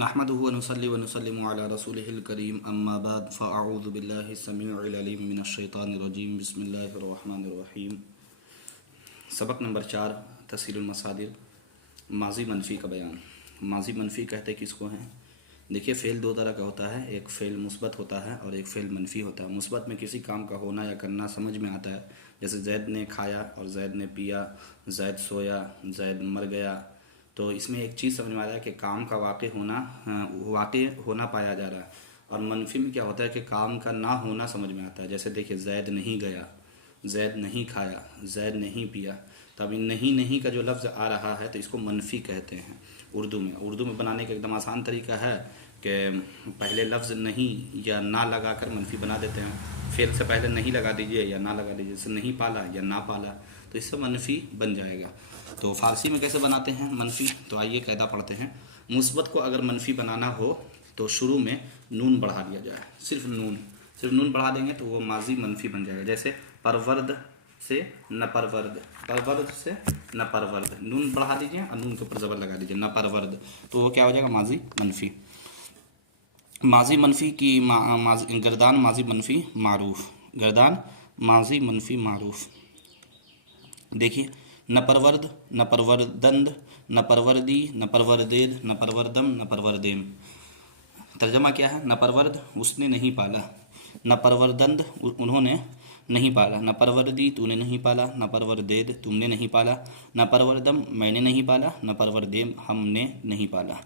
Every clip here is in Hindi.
नहमदुहु व नुसल्ली व नुसल्लिमु अला रसूलिहिल करीम अम्मा बाद फ़अऊज़ु बिल्लाहि समीउल अलीम मिनश शैतानिर रजीम बिस्मिल्लाहिर रहमानिर रहीम। सबक नंबर 4 तस्हीलुल मसादिर, माजी मनफ़ी का बयान। माजी मनफ़ी कहते किसको हैं? देखिए, फ़ेल दो तरह का होता है, एक फ़ेल मुस्बत होता है और एक फ़ेल मनफ़ी होता है। मुस्बत में किसी काम का होना या करना समझ में आता है, जैसे ज़ैद ने खाया और ज़ैद ने पिया, ज़ैद सोया, ज़ैद मर गया। तो इसमें एक चीज़ समझ में आ रहा है कि काम का वाक़ई होना पाया जा रहा है। और मनफ़ी में क्या होता है कि काम का ना होना समझ में आता है। जैसे देखिए, ज़ैद नहीं गया, ज़ैद नहीं खाया, ज़ैद नहीं पिया। तो अभी नहीं नहीं का जो लफ्ज़ आ रहा है तो इसको मनफ़ी कहते हैं। उर्दू में बनाने का एकदम आसान तरीका है कि पहले लफ्ज़ नहीं या ना लगा कर मनफ़ी बना देते हैं। फ़ेल से पहले नहीं लगा दीजिए या ना लगा दीजिए, जैसे नहीं पाला या ना पाला, तो इससे मनफ़ी बन जाएगा। तो फ़ारसी में कैसे बनाते हैं मनफ़ी? तो आइए कायदा पढ़ते हैं। मुस्बत को अगर मनफ़ी बनाना हो तो शुरू में नून बढ़ा दिया जाए, सिर्फ नून बढ़ा देंगे तो वो माजी मनफ़ी बन जाएगा। जैसे परवर्द से न परवर्द, परवर्द से न परवर्द, नून बढ़ा दीजिए और नून के ऊपर ज़बर लगा दीजिए, न परवर्द, तो वो क्या हो जाएगा? माजी मनफ़ी। माजी मनफ़ी की गर्दान माजी मनफ़ी मारूफ, गर्दान माजी मनफ़ी मारूफ। देखिए, न परवर्द, न परवरदंद, न परवरदी, न परवरदेद, न परवरदम, न परवरदेम। तर्जमा क्या है? न परवर्द, उसने नहीं पाला, न परवरदंद, उन्होंने नहीं पाला, न परवरदी, तूने नहीं पाला, न परवरदेद, तुमने नहीं पाला, न परवरदम, मैंने नहीं पाला, न परवरदेम, हमने नहीं पाला।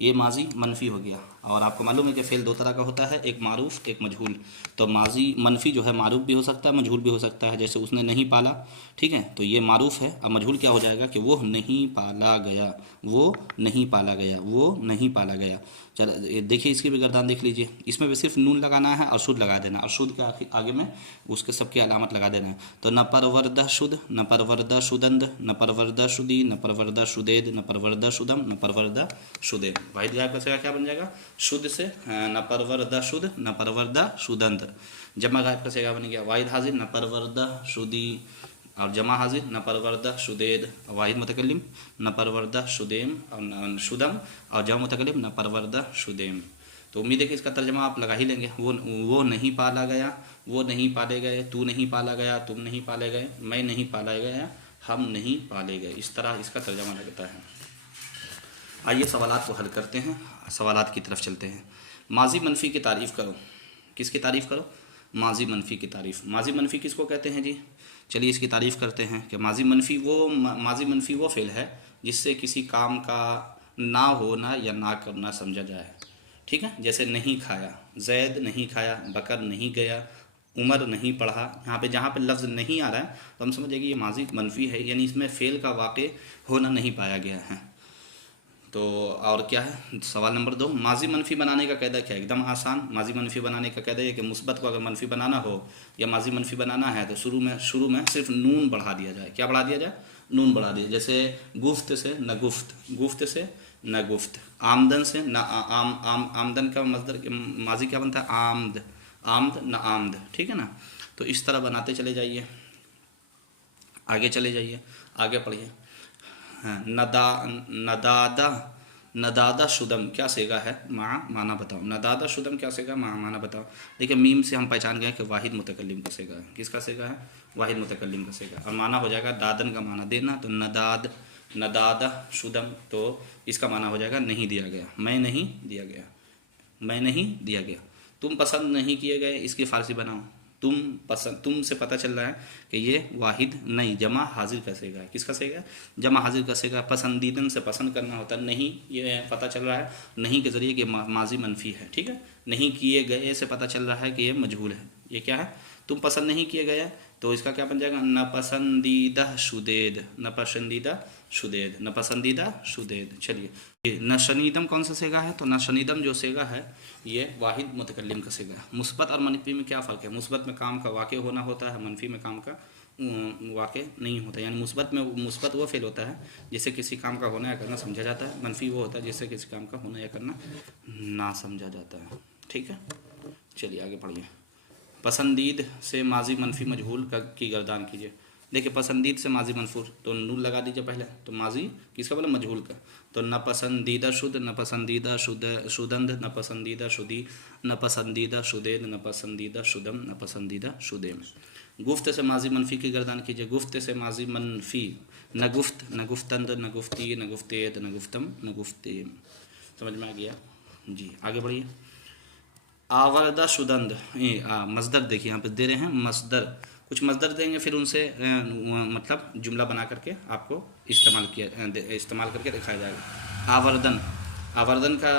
ये माजी मनफ़ी हो गया। और आपको मालूम है कि फ़ेल दो तरह का होता है, एक मारूफ एक मजहूल। तो माजी मनफ़ी जो है मारूफ भी हो सकता है, मजहूल भी हो सकता है। जैसे उसने नहीं पाला, ठीक है, तो ये मारूफ है। अब मजहूल क्या हो जाएगा कि वो नहीं पाला गया, वो नहीं पाला गया, वो नहीं पाला गया। चल देखिए, इसकी भी गर्दान देख लीजिए। इसमें भी सिर्फ नून लगाना है और शुद्ध लगा देना, और शुद्ध के आगे में उसके सबकी अलामत लगा देना है। तो न परवरदा शुद्ध, न परवरदा शुदंद, न परवरदा शुदी, न परवरदा शुदेद, न परवरदा शुदम, न परवरदा शुदे। वाहिद गायब का सिगा क्या बन जाएगा? शुद्ध से न परवरदा शुद्ध, न परवरदा शुदंत। जमा गायब का सिगा बन गया वाहिद हाजिर, न परवरदा शुदी, और जमा हाजिर न परवरदा शुदेद। वाहिद मुतकल्लिम न परवरदा शुदेम और शुदम, और जमा मुतकल्लिम न परवरदा शुदेम। तो उम्मीद है कि इसका तर्जमा आप लगा ही लेंगे। वो नहीं पाला गया, वो नहीं पाले गए, तू नहीं पाला गया, तुम नहीं पाले गए, मैं नहीं पाला गया, हम नहीं पाले गए। इस तरह इसका तर्जमा लगता है। आइए सवालात को हल करते हैं, सवालात की तरफ चलते हैं। माजी मनफ़ी की तारीफ़ करो। किसकी तारीफ़ करो? माजी मनफ़ी की तारीफ़। माजी मनफ़ी किसको कहते हैं जी? चलिए इसकी तारीफ़ करते हैं कि माजी मनफ़ी वो फ़ेल है जिससे किसी काम का ना होना या ना करना समझा जाए। ठीक है, जैसे नहीं खाया, ज़ैद नहीं खाया, बकर नहीं गया, उमर नहीं पढ़ा। यहाँ पे जहाँ पे लफ्ज़ नहीं आ रहा है तो हम समझेंगे ये माजी मनफ़ी है, यानी इसमें फ़ेल का वाक़ई होना नहीं पाया गया है। तो और क्या है सवाल नंबर 2, माजी मनफ़ी बनाने का कायदा क्या है? एकदम आसान। माजी मनफ़ी बनाने का कायदा ये कि मुस्बत को अगर मनफ़ी बनाना हो या माजी मनफ़ी बनाना है तो शुरू में सिर्फ नून बढ़ा दिया जाए। क्या बढ़ा दिया जाए? नून बढ़ा दिया। जैसे गुफ्त से न गुफ्त, गुफ्त से न गुफ्त, आमदन से न आमदन का मजदर माजी क्या बनता है? आमद, आमद न आमद। ठीक है ना? तो इस तरह बनाते चले जाइए, आगे चले जाइए, आगे पढ़िए। हाँ, नदादा, नदादा शुदम क्या सेगा है? माना बताओ। नदादा शुदम क्या सेगा? माना बताओ। देखिए, मीम से हम पहचान गए कि वाहिद मुतकल्लिम का सेगा है। किसका सेगा है? वाहिद मुतकल्लिम का सेगा। और माना हो जाएगा दादन का माना देना, तो नदादा शुदम, तो इसका माना हो जाएगा नहीं दिया गया, मैं नहीं दिया गया, मैं नहीं दिया गया। तुम पसंद नहीं किए गए, इसकी फ़ारसी बनाओ। तुम से पता चल रहा है कि ये वाहिद नहीं जमा हाजिर का सेगा है। किसका सेगा है? जमा हाजिर का सेगा। पसंदीदन से पसंद करना होता है, नहीं, ये पता चल रहा है नहीं के ज़रिए कि माजी मनफ़ी है। ठीक है, नहीं किए गए से पता चल रहा है कि ये मजहूल है। ये क्या है? तुम पसंद नहीं किए गए, तो इसका क्या बन जाएगा? न पसंदीदा शुदेद, न पसंदीदा शुदेद, न पसंदीदा शुदेद। चलिए, न शनीदम कौन सा सेगा है? तो न शनीदम जो सेगा है ये वाहिद मुतकल्लिम का सेगा है। मुस्बत और मनफ़ी में क्या फ़र्क है? मुस्बत में काम का वाक़ई होना होता है, मनफ़ी में काम का वाक़ई नहीं होता। यानी मुस्बत वो फ़ेल होता है जिससे किसी काम का होना या करना समझा जाता है, मनफ़ी वो होता है जिससे किसी काम का होना या करना ना समझा जाता है। ठीक है, चलिए आगे पढ़िए। पसंदीद से माजी मनफ़ी मजहूल की गर्दान कीजिए। देखिए पसंदीद से माजी मनफूर, तो नून लगा दीजिए पहले, तो माजी किसका बोला, मजहूल का। तो न पसंदीदा शुद्ध, न पसंदीदा शुद्ध शुदंद, न पसंदीदा शुदी, न पसंदीदा शुदेद, न पसंदीदा शुदम, न पसंदीदा शुदेम। गुफ्त से माजी मनफी की गर्दान कीजिए, गुफ्त से माजी मनफी, न गुफ्त, न गुफ्तंद, न गुफ्ती, न गुफ्तेद, न गुफ्तम, न गुफ्तेम। समझ में आ गया जी। आगे बढ़िए। आवरदा शुदंद, मसदर देखिए यहाँ पे दे रहे हैं मसदर, कुछ मसदर देंगे फिर उनसे मतलब जुमला बना करके आपको इस्तेमाल करके दिखाया जाएगा। आवर्दन, आवर्दन का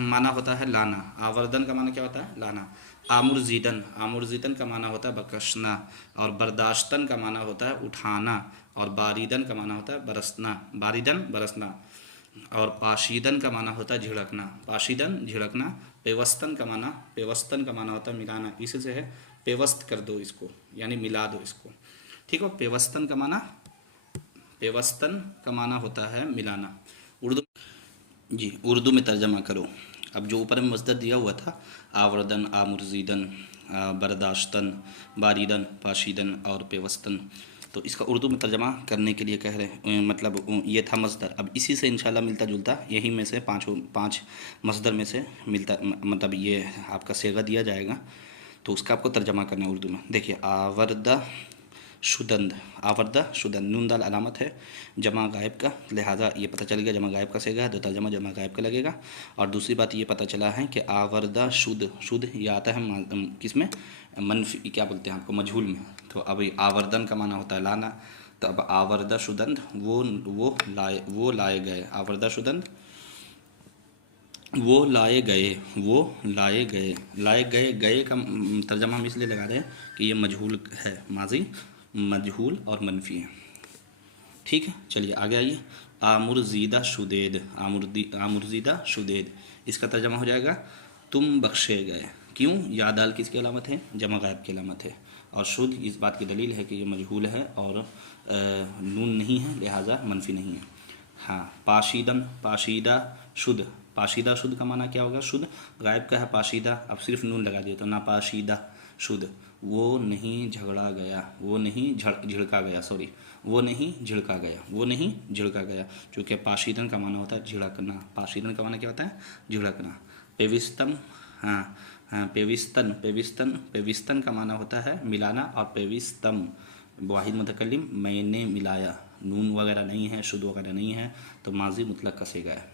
माना होता है लाना, आवर्दन का माना क्या होता है, लाना। आमुरजीदन, आमुरजीदन का माना होता है बकशना, और बर्दाश्तन का माना होता है उठाना, और बारीदन का माना होता है बरसना, बारीदन बरसना। और पाशीदन का माना होता है झिड़कना, पाशीदन झिड़कना। पेवस्तन का माना होता है मिलाना, इसी से है पेवस्त कर दो इसको, यानी मिला दो इसको, ठीक हो। पेवस्तन का माना होता है मिलाना। उर्दू जी, उर्दू में तर्जमा करो। अब जो ऊपर में मसदर दिया हुआ था, आवर्दन, आमुरजीदन, बर्दाश्तन, बारीदन, पाशीदन और पेवस्तन, तो इसका उर्दू में तर्जमा करने के लिए कह रहे मतलब ये था मसदर। अब इसी से इंशाल्लाह मिलता जुलता यही में से पाँच मसदर में से मिलता, मतलब ये आपका सेगा दिया जाएगा, तो उसका आपको तर्जमा करना है उर्दू में। देखिए आवर्दा शुदंद, आवर्दा शुदंद, नून दाल अलामत है जमा गायब का, लिहाजा ये पता चल गया जमा गायब का सेगा है तो तर्जमा जमा गायब का लगेगा। और दूसरी बात ये पता चला है कि आवर्दा शुद्ध, शुद्ध ये आता है किसमें, मनफी क्या बोलते हैं आपको, मजहूल में। तो अब आवर्दन का माना होता है लाना, तो अब आवर्दा शुदंद वो लाए गए, आवर्दा शुदंद वो लाए गए, लाए गए, गए का तर्जमा हम इसलिए लगा रहे हैं कि ये मजहूल है, माजी मजहूल और मनफी है, ठीक है। चलिए आगे आइए। आमुरजीदा शुदेद, आमुरजीदा शुदेद, इसका तर्जमा हो जाएगा तुम बख्शे गए। क्यों, या दाल किसकी अलामत है, जमा गायब की अलामत है, और शुद्ध इस बात की दलील है कि ये मजहूल है और नून नहीं है, लिहाजा मनफी नहीं है। हाँ, पाशीदन, पाशीदा शुद्ध, पाशीदा शुद्ध का माना क्या होगा, शुद्ध, गायब का है पाशीदा, अब सिर्फ नून लगा दिया तो ना पाशीदा शुद्ध। वो नहीं झगड़ा गया, वो नहीं झिड़का गया, सॉरी, वो नहीं झिड़का गया, वो नहीं झिड़का गया, क्योंकि पाशीदन का माना होता है झिड़कना, पाशीदन का माना क्या होता है, झिड़कना। पेविस्तम, हाँ हाँ, पेविस्तन का माना होता है मिलाना, और पेविस्तम वाहिद मुतकल्लिम, मैंने मिलाया, नून वगैरह नहीं है, शुद्ध वगैरह नहीं है, तो माजी मुतलक का सेगा है।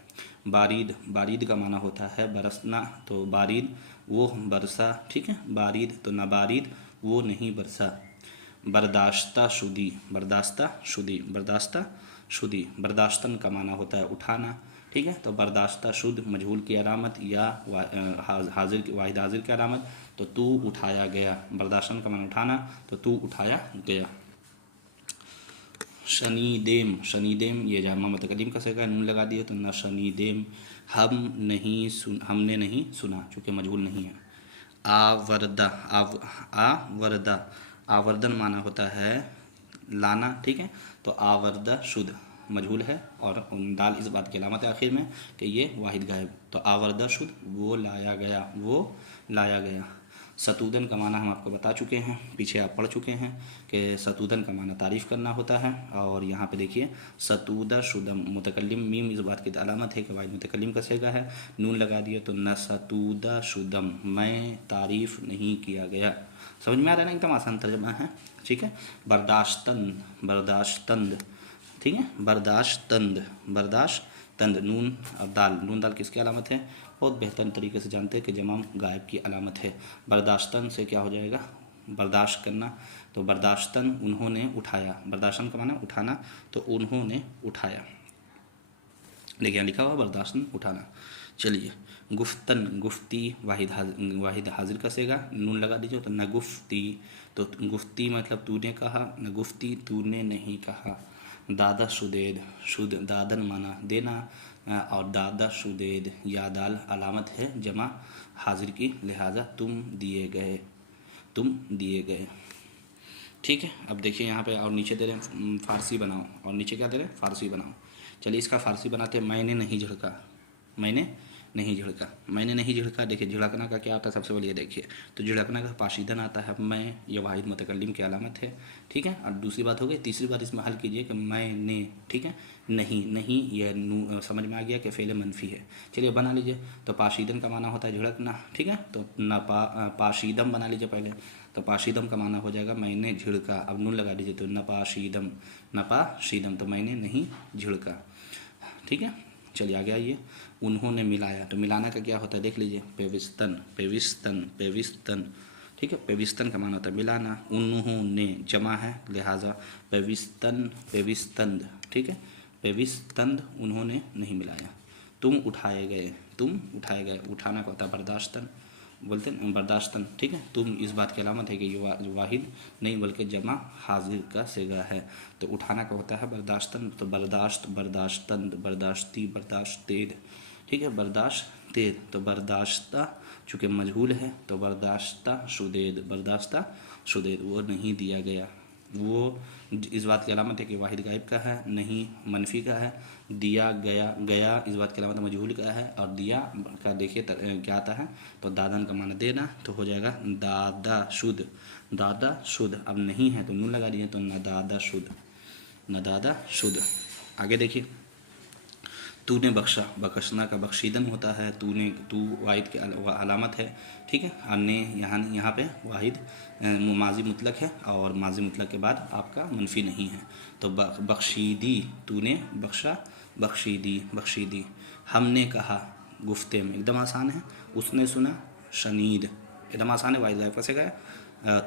बारीद, बारीद का माना होता है बरसना, तो बारीद वो बरसा, ठीक है, बारीद तो ना बारीद वो नहीं बरसा। बर्दाश्ता शुदी, बर्दाश्तन का माना होता है उठाना, ठीक है, तो बर्दाश्ता शुद्ध मजहूल की अलामत या हाजिर वाहिद हाजिर की अलामत, तो तू उठाया गया, बर्दाश्तन का माना उठाना, तो तू उठाया गया। शनीदेम ये जामा मुतकल्लिम का सेगा, नून लगा दिया तो ना शनीदेम। हमने नहीं सुना, चूँकि मजहूल नहीं है। आवर्दन माना होता है लाना, ठीक है, तो आवर्दा शुद्ध मजहूल है और दाल इस बात की अलामत है आखिर में कि ये वाहिद गायब, तो आवर्दा शुद्ध वो लाया गया। सतूदन का माना हम आपको बता चुके हैं, पीछे आप पढ़ चुके हैं कि सतूदन का माना तारीफ़ करना होता है, और यहाँ पे देखिए सतूदा शुदम मुतकल्लिम, मीम इस बात की अलामत है कि वाहिद मुतकल्लिम का सेगा है, नून लगा दिया तो न सतूदा शुदम, मैं तारीफ़ नहीं किया गया। समझ में आ रहा है ना, एकदम आसान तर्जमा है, ठीक है। बर्दाश्तंद, ठीक है, बर्दाश्तंद, नून और दाल, नून दाल किसकी अलामत है, बहुत बेहतर तरीके से जानते हैं कि जमाम गायब की अलामत है। बर्दाश्तन से क्या हो जाएगा, बर्दाश्त करना, तो बर्दाश्तन उन्होंने उठाया, बर्दाश्तन का माना उठाना, तो उन्होंने उठाया, देखिए लिखा हुआ बर्दाश्तन उठाना। चलिए गुफ्तन, गुफ्ती वाहिद हाजिर का सेगा, नून लगा दीजिए तो न गुफ्ती, तो गुफ्ती मतलब तूने कहा, न गुफ्ती तूने नहीं कहा। दादा शुदेद, शुद्ध दादन माना देना, और दादा शुदेद या दाल अलामत है जमा हाजिर की, लिहाजा तुम दिए गए, ठीक है। अब देखिए यहाँ पे और नीचे दे रहे हैं फ़ारसी बनाओ, और नीचे क्या दे रहे हैं फ़ारसी बनाओ। चलिए इसका फ़ारसी बनाते हैं। मैंने नहीं झड़का, मैंने नहीं झिड़का, मैंने नहीं झिड़का। देखिए झिड़कना का क्या आता है सबसे पहले ये देखिए, तो झिड़कना का पाशीदन आता है मैं, ये वाहिद मुतकल्लिम की अलामत है, ठीक है। और दूसरी बात हो गई, तीसरी बात इसमें हल कीजिए कि मैंने, ठीक है, नहीं, नहीं ये समझ में आ गया कि फ़ेल मनफ़ी है। चलिए बना लीजिए, तो पाशीदन का माना होता है झिड़कना, ठीक है। तो पाशीदम बना लीजिए पहले, तो पाशीदम का माना हो जाएगा मैंने झिड़का। अब नून लगा दीजिए, तो नपाशीदम, नपाशीदम, तो मैंने नहीं झिड़का, ठीक है। चलिए आगे आइए, उन्होंने मिलाया, तो मिलाना का क्या होता है देख लीजिए, पेविस्तन, पेविस्तन, पेविस्तन, ठीक है। पेविस्तन का माना होता है मिलाना। उन्होंने जमा है लिहाजा पेविस्तन, पेविस्तंद, ठीक है। पेविस्तंद, उन्होंने नहीं मिलाया। तुम उठाए गए, तुम उठाए गए, उठाना का होता है बर्दाश्तन, बोलते हैं बर्दाश्तन, ठीक है। तुम इस बात की अलामत है कि ये वाहिद नहीं बल्कि जमा हाजिर का सिगा है, तो उठाना का होता है बर्दाश्तन, तो बर्दाश्त, बर्दाश्तंद, बर्दाश्ती, बर्दाश्तेद, ठीक है। बर्दाश्तेद, तो बर्दाश्ता चूँकि मजहूल है तो बर्दाश्ता शुदेद, बर्दाश्ता शुदेद, वो नहीं दिया गया, वो इस बात की अलामत है कि वाहिद गायब का है, नहीं मनफी का है। दिया गया, गया इस बात की अलामत मजहूल का है, और दिया का देखिए क्या आता है, तो दादन का माना देना, तो हो जाएगा दादा शुद्ध, दादा शुद्ध। अब नहीं है तो नून लगा दिए, तो न दादा शुद्ध, न दादा शुद्ध। आगे देखिए, तूने बख्शा, बख्शना का बख्शीदन होता है, तूने, तू वाहिद की अलामत है, ठीक है। और ने यहाँ पे वाहिद माजी मुतलक है, और माजी मुतलक के बाद आपका मनफी नहीं है, तो बख्शीदी, तूने बख्शा, बख्शीदी, बख्शीदी। हमने कहा, गुफ्ते में एकदम आसान है। उसने सुना, शनीद एकदम आसान है, वाहिद गायब का सिगा है।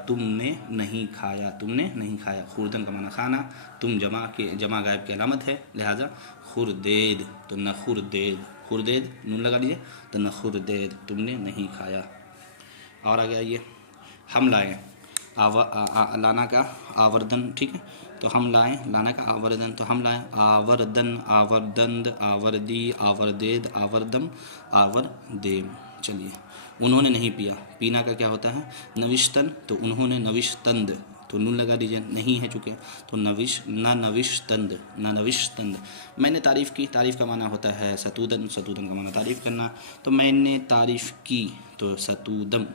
तुमने नहीं खाया, तुमने नहीं खाया, खुर्दन का माना खाना, तुम जमा गायब की अलामत है, लिहाजा खुरदेद, तो न खुरदेद, खुरदेद नून लगा दीजिए, तो न खुरदेद, तुमने नहीं खाया। और आगे आइए, हम लाए, लाना का आवर्दन, ठीक है। तो हम लाएँ, लाना का आवर्दन, तो हम लाएँ आवर्दन, आवर्दंद, आवर्दी, आवर्देद, आवर्दम, आवर्देम। चलिए, उन्होंने नहीं पिया, पीना का क्या होता है नविश्तन, तो उन्होंने नविश्तंद, तो नून लगा दीजिए, नहीं है चूँकि, तो नविश्तंद, न नविश्तंद। मैंने तारीफ़ की, तारीफ़ का माना होता है सतूदन, सतूदन का माना तारीफ़ करना, तो मैंने तारीफ़ की, तो सतूदम।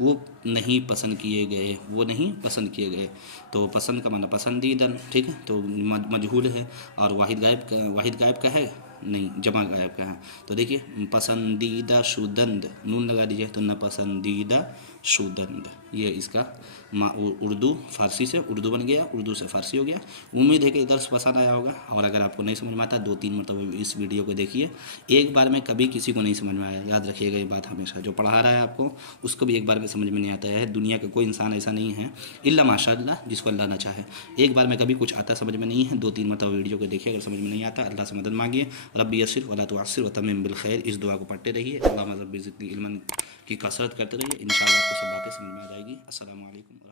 वो नहीं पसंद किए गए, वो नहीं पसंद किए गए, तो पसंद का माना पसंदीदन, ठीक है। तो मजहूल है, और वाहिद गायब का है नहीं, जमा गायब का है, तो देखिए पसंदीदा शुदंद, नून लगा दीजिए, तो न पसंदीदा शुदंद। ये इसका उर्दू फ़ारसी से उर्दू बन गया, उर्दू से फ़ारसी हो गया। उम्मीद है कि दर्स पसंद आया होगा, और अगर आपको नहीं समझ में आता 2-3 मतलब इस वीडियो को देखिए। एक बार में कभी किसी को नहीं समझ में आया, याद रखिएगा ये बात हमेशा, जो पढ़ा रहा है आपको उसको भी एक बार में समझ में नहीं आता है। दुनिया का कोई इंसान ऐसा नहीं है इल्ला माशाअल्लाह जिसको अल्लाह ना चाहे, एक बार में कभी कुछ आता समझ में नहीं है। 2-3 मतलब वीडियो को देखिए, अगर समझ में नहीं आता अल्लाह से मदद मांगिए। रब्बी यस्सिर वला तुअस्सिर वतम्मिम बिल खैर, इस दुआ को पढ़ते रहिए। अल्लाहुम्मा रब्बी ज़िदनी इल्मन की कसरत करते रहिए, इंशाअल्लाह आपको सब बातें समझ में आ जाएगी। अस्सलामु अलैकुम।